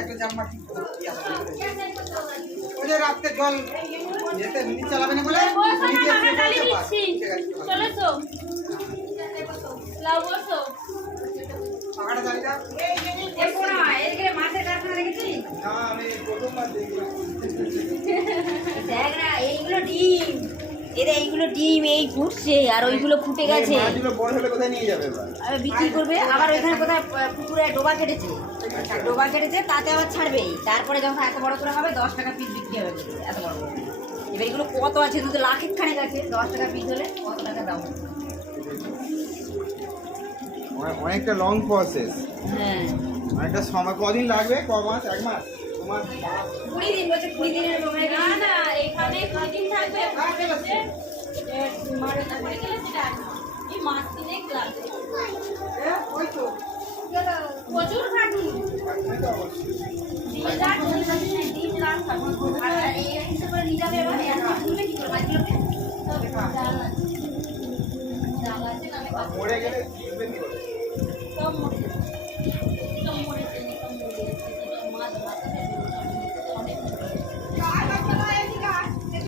একটা জামা রাত্রে জল যেতে মিনি চালাবে না বলে চলে তো লাউ বসো পাহাড়ে দাঁড়িয়ে থাক। মাছের কারখানা দেখেছি না আমি প্রথমবার দেখলাম। দেখ না এইগুলো ডিম এইগুলো ডিম এই ফুটছে আর ওইগুলো ফুটে গেছে মাছগুলো বড় হলে কোথায় নিয়ে যাবে এবার? বিক্রি করবে আবার ওইখানে কোথায় পুকুরে ডোবা কেটেছে তাতে আবার ছাড়বে তারপরে যখন এত বড় করে হবে 10 টাকা পিস বিক্রি হবে এত বড় করে। এবার এগুলো কত আছে দুটো লাখের খানে আছে 10 টাকা পিস হলে কত টাকা দাম? অনেকটা লং প্রসেস, হ্যাঁ অনেকটা সময়। কদিন লাগবে? ক মাস? 1 মাস? 2 মাস? 20 দিন বলছে 20 দিনের সময় না না এখানে কদিন থাকবে মারে পড়ে গেলে সেটা এই মাছ কিনে লাগবে ওই তো প্রচুর খাটুন দিন রাত খাটুন আর এই হিসেবে নিয়ে যাবে এবার তুমি কি করবে মাছগুলোকে জাল আছে না মরে গেলে কি করে? সব